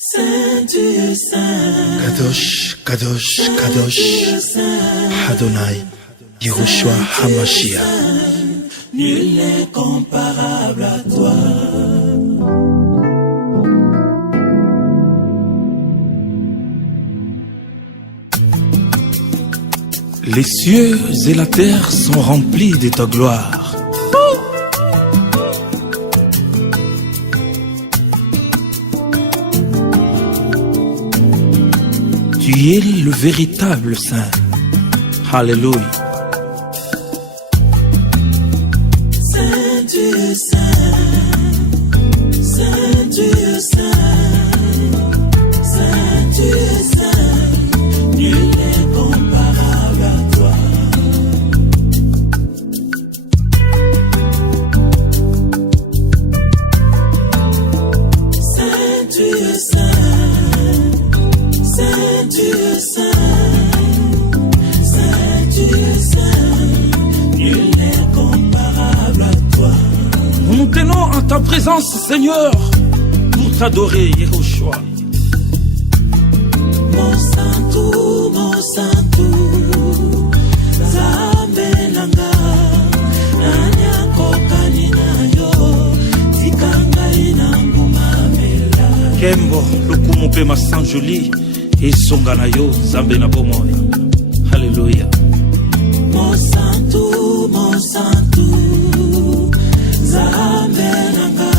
Saint, tu es saint. Kadosh, Kadosh, Kadosh, Adonai, Yehoshua HaMashiach. Nul n'est comparable à toi. Les cieux et la terre sont remplis de ta gloire. Tu es le véritable Saint. Alléluia. Saint, tu es saint. Saint, tu es saint. Saint, tu es saint. Nul n'est comparable à toi. Saint, tu es saint. Saint, tu es saint. Saint, tu es saint. Nul n'est comparable à toi. Nous nous tenons en ta présence, Seigneur, pour t'adorer, Yehoshua. Mon santou, Zambe nanga, Anyako kanina yo, Tikanga inanguma mela. Kembo, lokumu pe masan joli, et songana yo, Zambe na bomoya. Alléluia. Mon santou, Zambe nanga,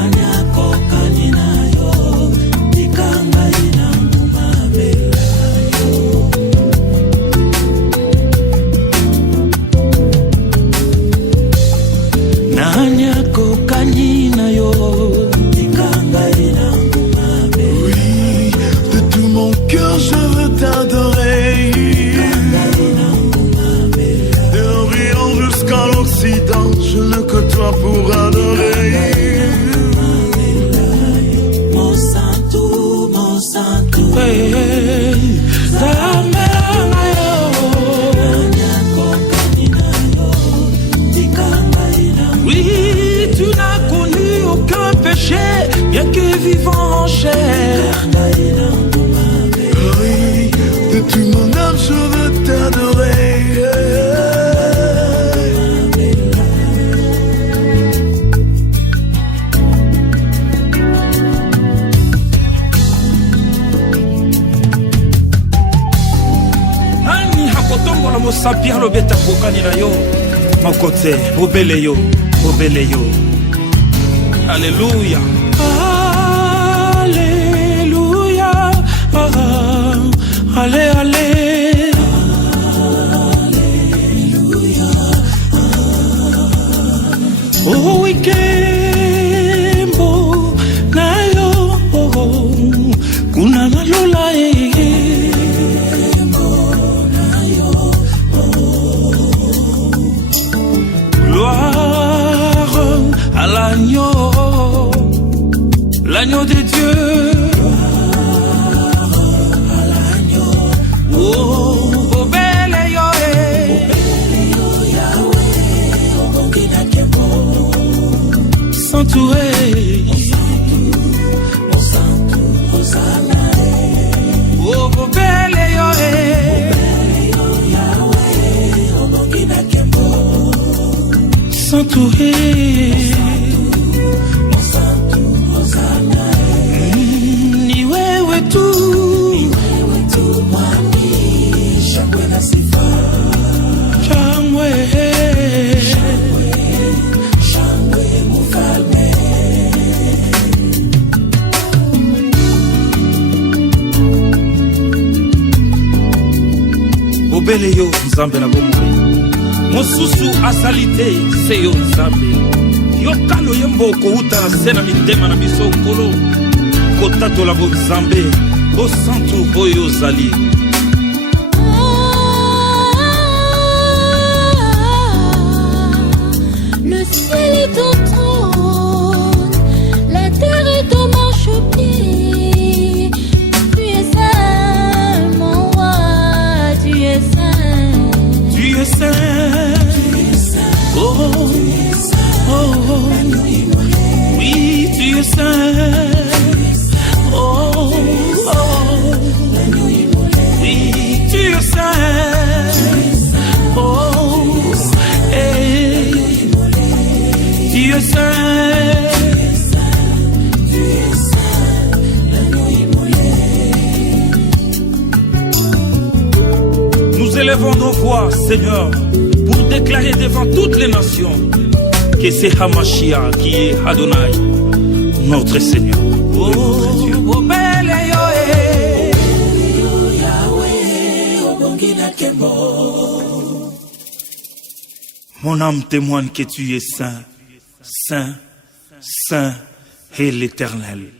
Anyako kanina yo, Tikanga inanguma mela yo. Nanyako kanina yo. Tikanga inanguma mela. Oui, de tout mon cœur je veux t'adorer. De l'Orient jusqu'à l'Occident, je ne côtoie pour adorer. Mon santou, Hey, hey, Zambe na yo. Anyako kanina yo, Tikanga inanguma. Oui, tu n'as connu aucun péché, bien que vivant en chair. Oui, de tout mon âme je veux t'adorer. Nani hakotombola mosapia lobeta kokani na yo. Mokote, obele yo, obele yo. Alléluia. Alléluia. Ah, allez, allez. Oh, wikembo na yo. Kuna malola Gloire à l'agneau, l'agneau de Dieu. Oh, obele yo, Santué. Oh, obele yo, Santué. Ni wewe tu. Shangwe. Obele yo, Nzambe na bomoi. Mosusu asalite se yo Nzambe. Yokano yemboko uta na sena mitema na biso nkolo. Kotatola bo Nzambe, bo santu boyo zali. Le ciel est ton trône, la terre est ton marchepied. Tu es saint, mon roi, tu es saint. Tu es saint. Oh, oh, oh. Oui, tu es saint. voix, Seigneur, pour déclarer devant toutes les nations que c'est Hamashia qui est Adonai, notre Seigneur, notre Dieu. Mon âme témoigne que tu es saint, saint, saint est l'Éternel.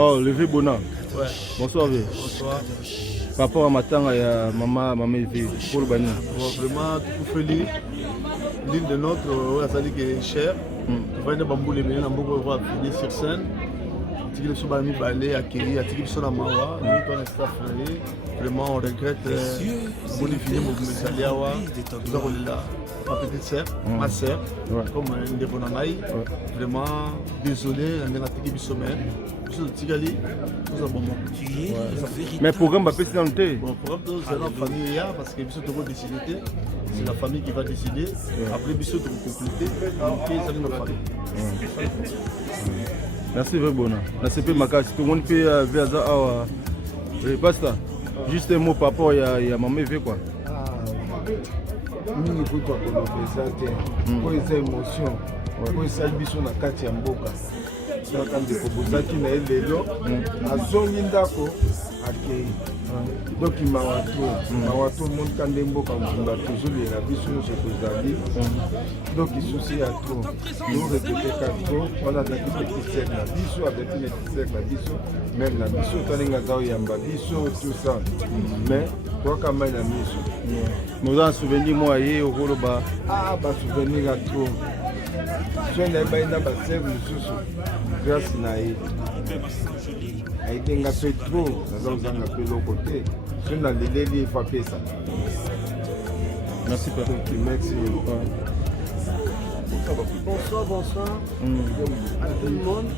Oh, levé Bona. Ouais. Bonsoir. Bonsoir. Par rapport à matin, il y a maman Evé, pour le Bani. Bon, vraiment, tout fait l'île de notre, on a dit que est cher. Il va y avoir des bambous, les bénins, on va finir sur scène. Il y a des gens qui balai, accueillis, il y a des gens qui mawa. Nous, on est staff, vraiment, on regrette. Bon, il finit, mon Messaliawa, nous avons là. Ma petite sœur, ma sœur, comme une des bonnes amies. Vraiment, désolé, on a été qui semaine. Je suis Tigali, tout ça bon. Mais le programme va passer dans le thé. Bon, le programme, c'est la famille, parce que Bissot va décider. C'est la famille qui va décider. Après, Bissot va compléter. Donc, ça vient de famille. Merci, Verbona. Merci, Makas. Tout le monde peut faire ça. Basta. Juste un mot par rapport à maman Evé, quoi. Mingi kutu akolobeza te po eza émotion po esali biso na kati ya mboka saka ndeko bozaki na ye lelo azongi ndako akei donc mawa to monka nde mboka mobimba tozolela biso nyonso tozali donc isusi ya tro toreketeka tro wana azalaki petit sec na biso azalaki petit sec na biso meme na biso toalinga aza oyamba biso tout ça mais toaka mai na miso Nous avons un souvenir, moi, et au Roloba. Ah, bah, souvenir à trop. Je n'ai pas eu de sève, grâce à elle. Elle était un peu trop, nous avons un peu l'autre côté. Je n'ai pas eu de ça. Merci, Père. Merci. Bonsoir à tout le monde.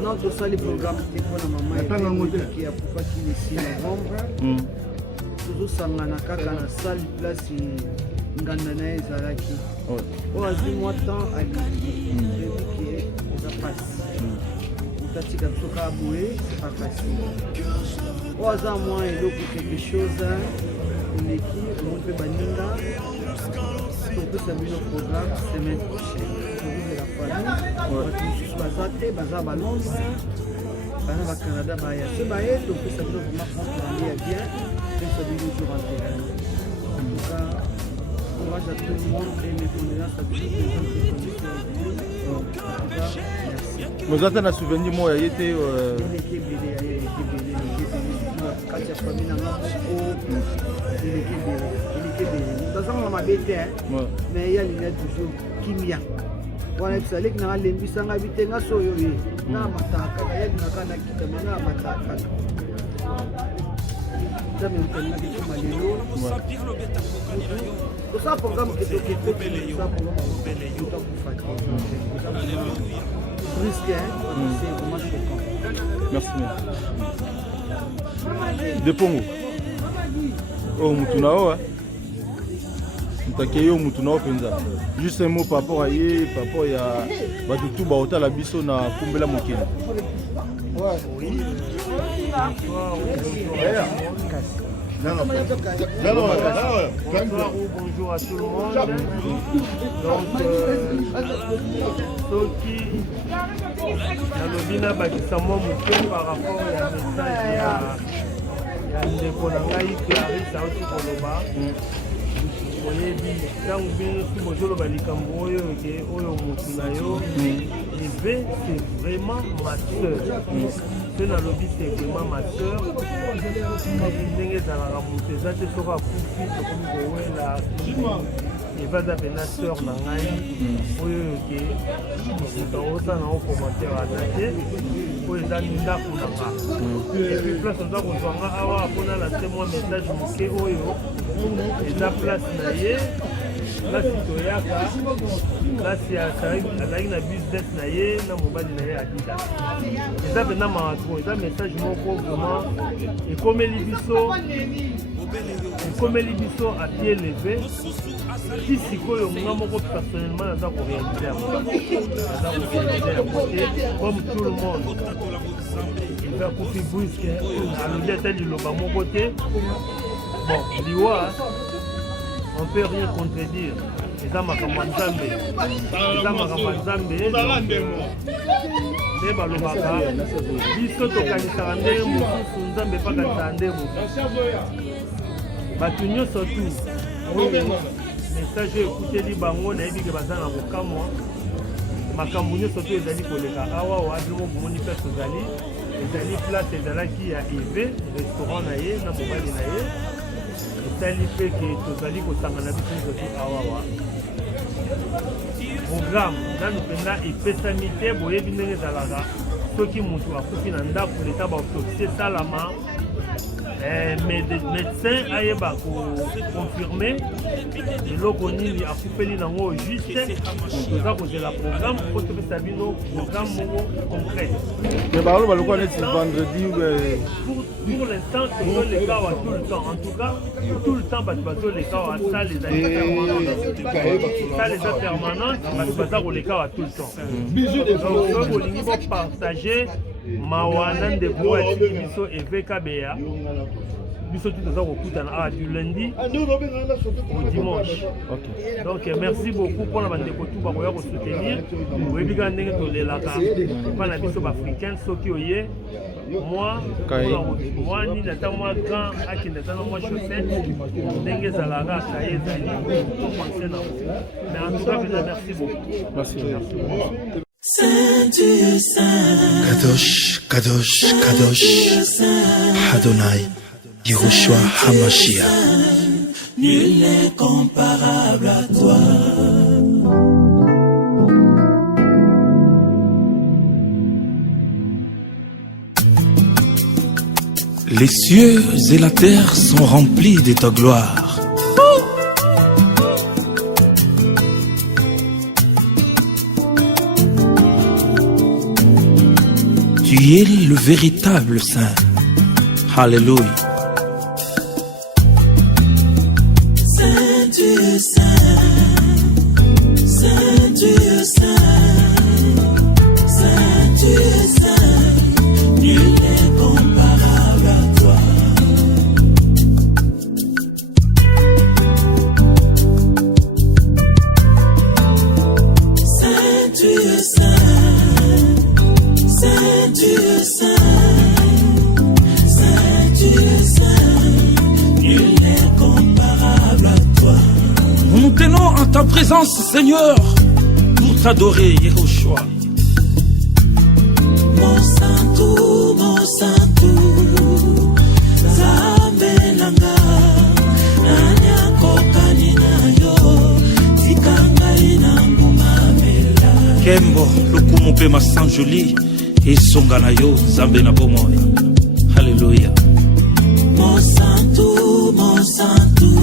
Notre salle programme est pour la maman qui a pour le 6 novembre. Tozosangana kaka na salle place nganda na ezalaki oyo azwi mwa temps aliki ebi ke eza pasi otatika biso kaka boye c'est pas facile oyo aza mwa eloko quelque chose eleki omoni mpe baninga topesa bino programme semaine prochaine tozozela famille bato mosusu baza te baza balondre baza bacanada baya se baye topesa bino vraiment compte ya bien. En tout cas, courage à tout le monde et mes condoléances à tous les gens qui sont merci. Nous avons un souvenir, moi, il était. mais il y a toujours Kimia. Voilà, ça les gens qui n'ont pas les na mataka ya dinaka na kitama na mataka nzambe motelelaki so malelo tosala programme ketoketokufa te risque c'est vraiment choquant. Merci. Depongo. Oh, Mutunao, Mutakeyo Mutunao Penza. Juste un mot par rapport à Yé, par rapport à Batutu Baota la Bisso na Kumbela Mokina. Oui. Bonjour à tout le monde. Donc, Soki, Nalobina Bakisamo Mouké par rapport à la message ya ndeko na ngai Clarisse auti koloba. Oyebi ntango bino si bozoloba likambo oyo ke oyo motu na yo Eve c'est vraiment ma soeur. Mpe nalobi c'est vraiment ma soeur. Ndenge ezalaka moto eza te soki akufi tokomi kowela Eva aza pena soeur na ngai oyo ke moto osala nango commentaire ata te oyo eza ndako na nga. Epuis place oza kozwanga awa mpona lase mwa message moke oyo eza place na ye place toyaka place azalaki na business na ye na mobali na ye adida eza pena marathon eza message moko vraiment ekomeli biso à pied levé ti sikoyo nga moko personnellement naza koréalize yango te comme tout le monde eza kufi brusque alobi ata liloba moko te bon liwa on peut rien contredire eza makambo ya nzambe nde balobaka biso tokanisaka ndenge mosusu nzambe epakanisaka nde mosusu bato nyonso tu message oyo ekuteli bango nayebi ke baza na kokamwa makambo nyonso to ezali koleka awa wadimo bomoni mpe tozali ezali place ezalaki ya Eve restaurant na ye na mobali na ye esali mpe ke tozali kosangana biso nyonso tu awawa programme nanu mpenza epesami te boyebi ndenge ezalaka soki motu akufi na ndako leta baautopsie esalama médecin ayeba koconfirme eloko nini akufeli nango juste toza kozela programme po topesa bino programme moko concrète. Mais par exemple, le c'est vendredi pour l'instant tozoleka wa tout le temps en tout cas tout le temps bato bazoleka wa salle ezali permanente bato baza koleka wa tout le temps donc soki olingi bopartage mawana ndeko atiki biso evekabeya biso tout toza kokutana du lundi au dimanche. Donc merci beaucoup pour la bande de tout bakoya ko soutenir oyebi ka ndenge tolelaka mpana biso baafricain soki oye moi ni nata mwa grand akende tana mwa chaussette ndenge ezalaka kaye ezali topense nango mais en tout cas merci beaucoup. Merci. Saint-Dieu Saint, Kadosh, Kadosh, Kadosh, Adonai, Yehoshua HaMashiach. Nul n'est comparable à toi. Les cieux et la terre sont remplis de ta gloire. Tu es le véritable Saint. Alléluia. Saint Dieu Saint, Saint Dieu Saint, Saint Dieu Saint, nul n'est comparable à toi. Saint Dieu Saint, Saint Dieu Saint, Saint Dieu Saint, nul n'est comparable à toi. Nous nous tenons en ta présence, Seigneur, pour t'adorer, Yehoshua. Mon santu, Zambe nanga, nanya kokani na yo, tikanga ina ngumamela. Kembo, Lokumu Pema Sanjoli, esonga na yo nzambe na bomoi. Haleluya. Monsanto, Monsanto.